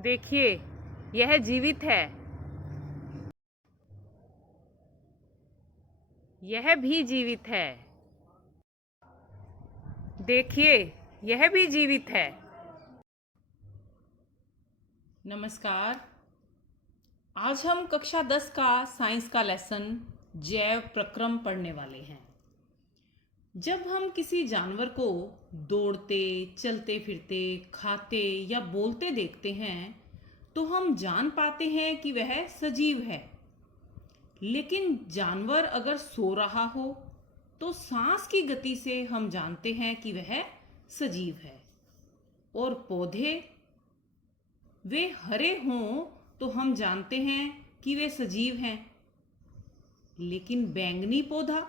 देखिए, यह जीवित है। यह भी जीवित है। देखिए, यह भी जीवित है। नमस्कार। आज हम कक्षा 10 का साइंस का लेसन जैव प्रक्रम पढ़ने वाले हैं। जब हम किसी जानवर को दौड़ते, चलते फिरते, खाते या बोलते देखते हैं तो हम जान पाते हैं कि वह सजीव है। लेकिन जानवर अगर सो रहा हो तो सांस की गति से हम जानते हैं कि वह सजीव है। और पौधे वे हरे हों तो हम जानते हैं कि वे सजीव हैं। लेकिन बैंगनी पौधा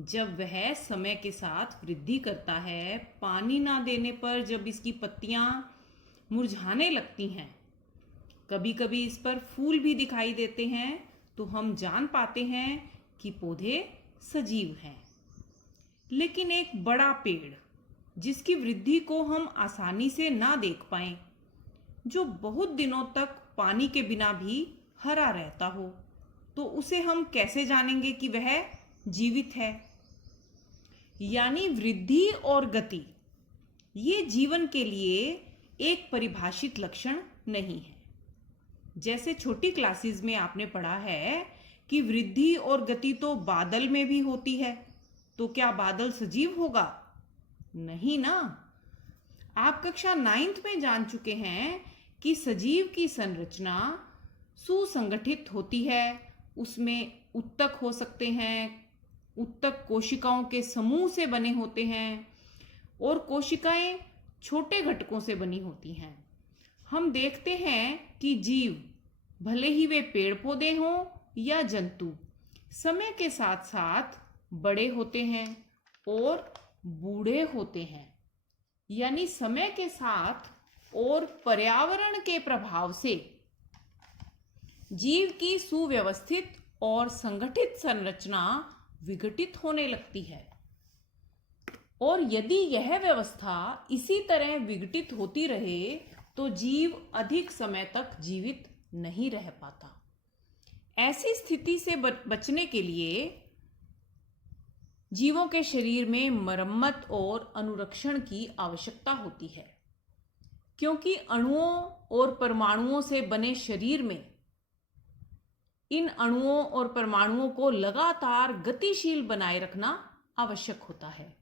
जब वह समय के साथ वृद्धि करता है, पानी ना देने पर जब इसकी पत्तियां मुरझाने लगती हैं, कभी कभी इस पर फूल भी दिखाई देते हैं, तो हम जान पाते हैं कि पौधे सजीव हैं। लेकिन एक बड़ा पेड़ जिसकी वृद्धि को हम आसानी से ना देख पाएं, जो बहुत दिनों तक पानी के बिना भी हरा रहता हो, तो उसे हम कैसे जानेंगे कि वह जीवित है? यानी वृद्धि और गति ये जीवन के लिए एक परिभाषित लक्षण नहीं है। जैसे छोटी क्लासेस में आपने पढ़ा है कि वृद्धि और गति तो बादल में भी होती है, तो क्या बादल सजीव होगा? नहीं ना। आप कक्षा 9th में जान चुके हैं कि सजीव की संरचना सुसंगठित होती है। उसमें उत्तक हो सकते हैं, उत्तक कोशिकाओं के समूह से बने होते हैं और कोशिकाएं छोटे घटकों से बनी होती हैं। हम देखते हैं कि जीव, भले ही वे पेड़ पौधे हों या जंतु, समय के साथ साथ बड़े होते हैं और बूढ़े होते हैं। यानी समय के साथ और पर्यावरण के प्रभाव से जीव की सुव्यवस्थित और संगठित संरचना विघटित होने लगती है। और यदि यह व्यवस्था इसी तरह विघटित होती रहे तो जीव अधिक समय तक जीवित नहीं रह पाता। ऐसी स्थिति से बचने के लिए जीवों के शरीर में मरम्मत और अनुरक्षण की आवश्यकता होती है, क्योंकि अणुओं और परमाणुओं से बने शरीर में इन अणुओं और परमाणुओं को लगातार गतिशील बनाए रखना आवश्यक होता है।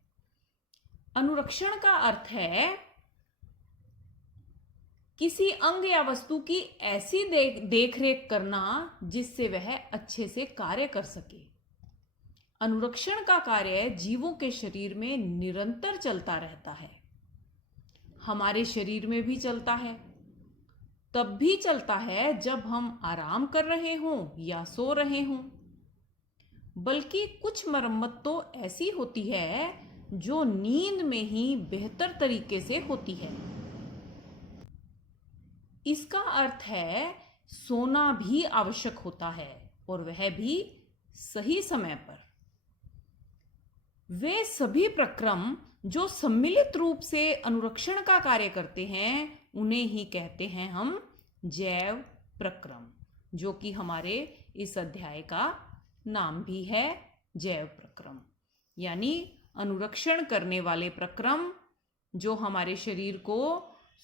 अनुरक्षण का अर्थ है किसी अंग या वस्तु की ऐसी देख रेख करना जिससे वह अच्छे से कार्य कर सके। अनुरक्षण का कार्य जीवों के शरीर में निरंतर चलता रहता है। हमारे शरीर में भी चलता है। तब भी चलता है जब हम आराम कर रहे हों या सो रहे हों। बल्कि कुछ मरम्मत तो ऐसी होती है जो नींद में ही बेहतर तरीके से होती है। इसका अर्थ है सोना भी आवश्यक होता है, और वह भी सही समय पर। वे सभी प्रक्रम जो सम्मिलित रूप से अनुरक्षण का कार्य करते हैं, उन्हें ही कहते हैं हम जैव प्रक्रम, जो कि हमारे इस अध्याय का नाम भी है, जैव प्रक्रम। यानी अनुरक्षण करने वाले प्रक्रम जो हमारे शरीर को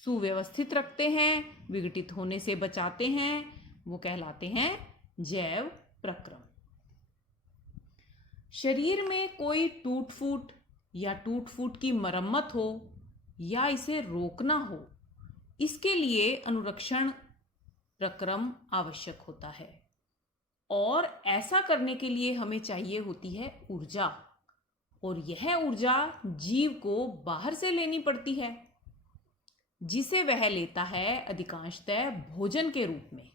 सुव्यवस्थित रखते हैं, विघटित होने से बचाते हैं, वो कहलाते हैं जैव प्रक्रम। शरीर में कोई टूट फूट या टूट फूट की मरम्मत हो या इसे रोकना हो, इसके लिए अनुरक्षण प्रक्रम आवश्यक होता है। और ऐसा करने के लिए हमें चाहिए होती है ऊर्जा, और यह ऊर्जा जीव को बाहर से लेनी पड़ती है, जिसे वह लेता है अधिकांशतः भोजन के रूप में।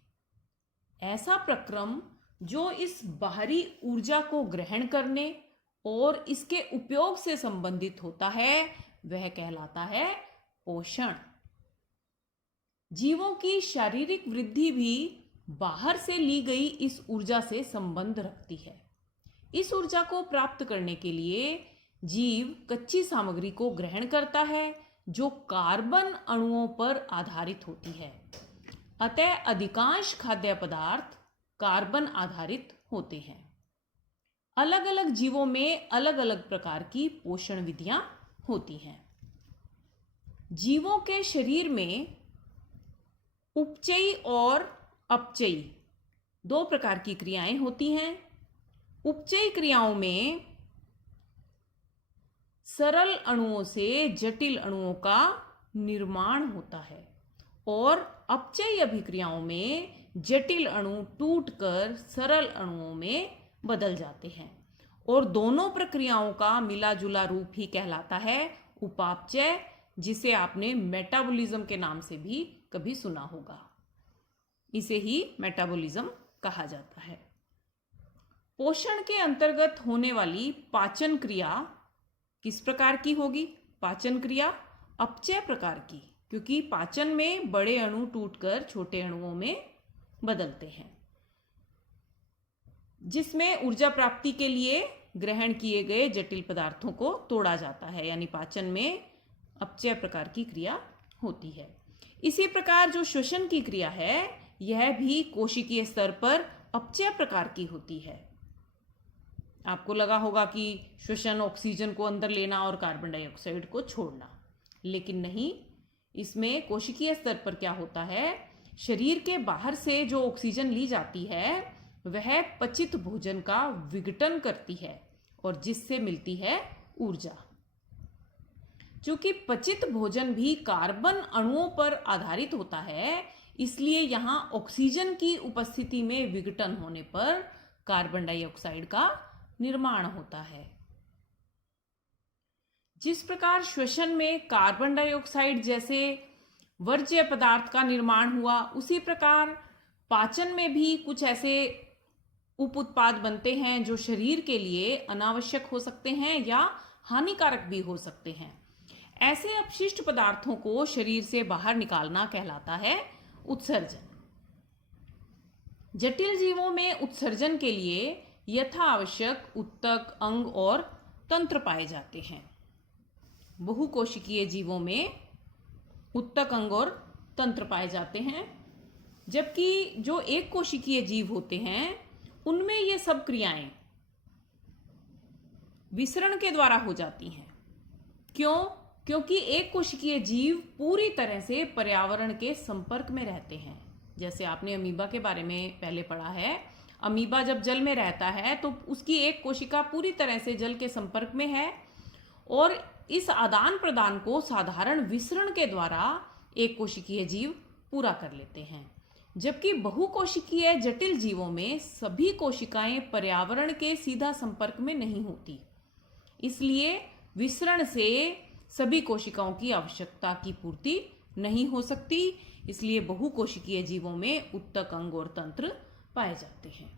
ऐसा प्रक्रम जो इस बाहरी ऊर्जा को ग्रहण करने और इसके उपयोग से संबंधित होता है, वह कहलाता है पोषण। जीवों की शारीरिक वृद्धि भी बाहर से ली गई इस ऊर्जा से संबंध रखती है। इस ऊर्जा को प्राप्त करने के लिए जीव कच्ची सामग्री को ग्रहण करता है, जो कार्बन अणुओं पर आधारित होती है। अतः अधिकांश खाद्य पदार्थ कार्बन आधारित होते हैं। अलग अलग जीवों में अलग अलग प्रकार की पोषण विधियां होती हैं। जीवों के शरीर में उपचयी और अपचयी दो प्रकार की क्रियाएं होती हैं। उपचयी क्रियाओं में सरल अणुओं से जटिल अणुओं का निर्माण होता है और अपचयी अभिक्रियाओं में जटिल अणु टूटकर सरल अणुओं में बदल जाते हैं और दोनों प्रक्रियाओं का मिला जुला रूप ही कहलाता है उपापचय, जिसे आपने मेटाबॉलिज्म के नाम से भी कभी सुना होगा। इसे ही मेटाबॉलिज्म कहा जाता है। पोषण के अंतर्गत होने वाली पाचन क्रिया किस प्रकार की होगी? पाचन क्रिया अपचय प्रकार की, क्योंकि पाचन में बड़े अणु टूटकर छोटे अणुओं में बदलते हैं, जिसमें ऊर्जा प्राप्ति के लिए ग्रहण किए गए जटिल पदार्थों को तोड़ा जाता है, यानी पाचन में अपचय प्रकार की क्रिया होती है। इसी प्रकार जो श्वसन की क्रिया है यह भी कोशिकीय स्तर पर अपचय प्रकार की होती है। आपको लगा होगा कि श्वसन ऑक्सीजन को अंदर लेना और कार्बन डाइऑक्साइड को छोड़ना, लेकिन नहीं, इसमें कोशिकीय स्तर पर क्या होता है, शरीर के बाहर से जो ऑक्सीजन ली जाती है वह पचित भोजन का विघटन करती है और जिससे मिलती है ऊर्जा। चूंकि पचित भोजन भी कार्बन अणुओं पर आधारित होता है, इसलिए यहां ऑक्सीजन की उपस्थिति में विघटन होने पर कार्बन डाइऑक्साइड का निर्माण होता है। जिस प्रकार श्वसन में कार्बन डाइऑक्साइड जैसे वर्ज्य पदार्थ का निर्माण हुआ, उसी प्रकार पाचन में भी कुछ ऐसे उप उत्पाद बनते हैं जो शरीर के लिए अनावश्यक हो सकते हैं या हानिकारक भी हो सकते हैं। ऐसे अपशिष्ट पदार्थों को शरीर से बाहर निकालना कहलाता है उत्सर्जन। जटिल जीवों में उत्सर्जन के लिए यथा आवश्यक उत्तक, अंग और तंत्र पाए जाते हैं। बहुकोशिकीय जीवों में उत्तक, अंग और तंत्र पाए जाते हैं, जबकि जो एक कोशिकीय जीव होते हैं उनमें ये सब क्रियाएं विसरण के द्वारा हो जाती हैं। क्यों? क्योंकि एक कोशिकीय जीव पूरी तरह से पर्यावरण के संपर्क में रहते हैं। जैसे आपने अमीबा के बारे में पहले पढ़ा है, अमीबा जब जल में रहता है तो उसकी एक कोशिका पूरी तरह से जल के संपर्क में है और इस आदान प्रदान को साधारण विसरण के द्वारा एक कोशिकीय जीव पूरा कर लेते हैं। जबकि बहुकोशिकीय जटिल जीवों में सभी कोशिकाएं पर्यावरण के सीधा संपर्क में नहीं होती, इसलिए विसरण से सभी कोशिकाओं की आवश्यकता की पूर्ति नहीं हो सकती। इसलिए बहुकोशिकीय जीवों में उत्तक, अंग और तंत्र पाए जाते हैं।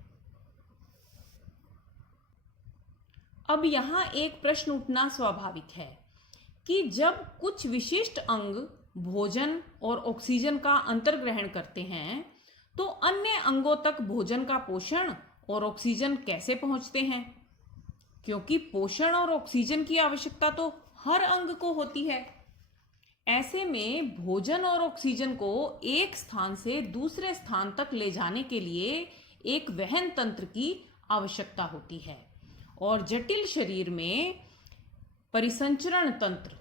अब यहां एक प्रश्न उठना स्वाभाविक है कि जब कुछ विशिष्ट अंग भोजन और ऑक्सीजन का अंतर्ग्रहण करते हैं तो अन्य अंगों तक भोजन का पोषण और ऑक्सीजन कैसे पहुंचते हैं? क्योंकि पोषण और ऑक्सीजन की आवश्यकता तो हर अंग को होती है। ऐसे में भोजन और ऑक्सीजन को एक स्थान से दूसरे स्थान तक ले जाने के लिए एक वहन तंत्र की आवश्यकता होती है और जटिल शरीर में परिसंचरण तंत्र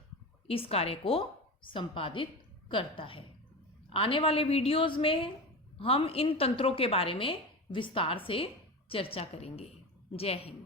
इस कार्य को संपादित करता है। आने वाले वीडियोस में हम इन तंत्रों के बारे में विस्तार से चर्चा करेंगे। जय हिंद।